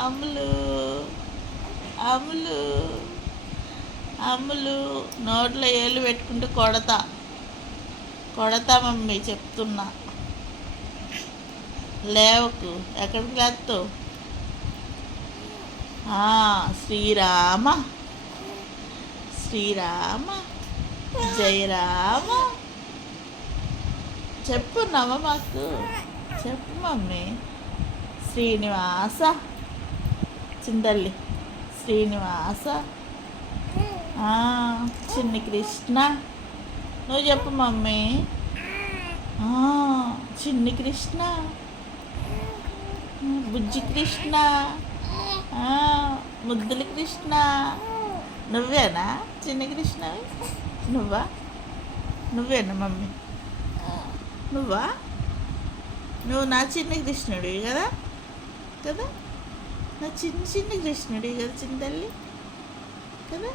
అమ్ములు అమ్ములు అమ్ములు నోట్లో ఏళ్ళు పెట్టుకుంటే కొడతా మమ్మీ చెప్తున్నా. లేవకు, ఎక్కడికి లేస్తావు? శ్రీరామ శ్రీరామ జయరామ చెప్పు మాకు చెప్పు మమ్మీ. శ్రీనివాస చింతల్లి శ్రీనివాస చిన్ని కృష్ణ నువ్వు చెప్పు మమ్మీ. చిన్ని కృష్ణ బుజ్జి కృష్ణ ముద్దుల కృష్ణ నువ్వేనా చిన్ని కృష్ణ? నువ్వేనా మమ్మీ? నువ్వు నా చిన్ని కృష్ణుడివి కదా నా చిన్ని కృష్ణుడివి కదా చిన్న తల్లి కదా.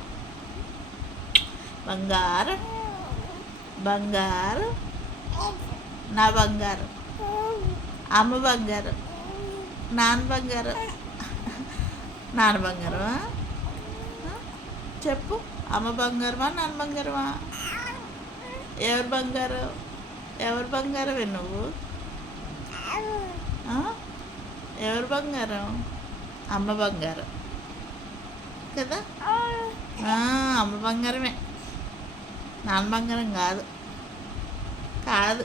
బంగారం నా బంగారం, అమ్మ బంగారం, నాన్న బంగారమా చెప్పు. అమ్మ బంగారమా నాన్న బంగారమా? ఎవరు బంగారమే నువ్వు? ఎవరు బంగారం? అమ్మ బంగారం కదా. అమ్మ బంగారమే, నాన్న బంగారం కాదు కాదు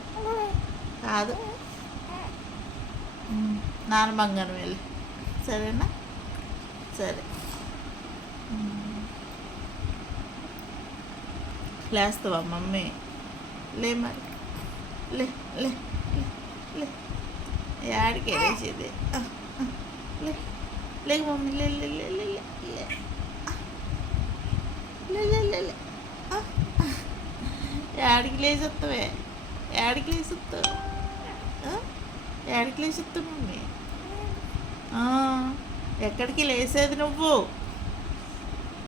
కాదు నాన్న బంగారం వెళ్ళి సరేనా? సరే లేస్తావా మమ్మీ? లే మరి లే లే లే యాడికి వెళ్ళేసేది? లే మమ్మీ లే లే లే లే లే లే లే లే యాడికి లేచేస్తావే? యాడికి లేచేస్తావు మమ్మీ? ఎక్కడికి లేసేది నువ్వు?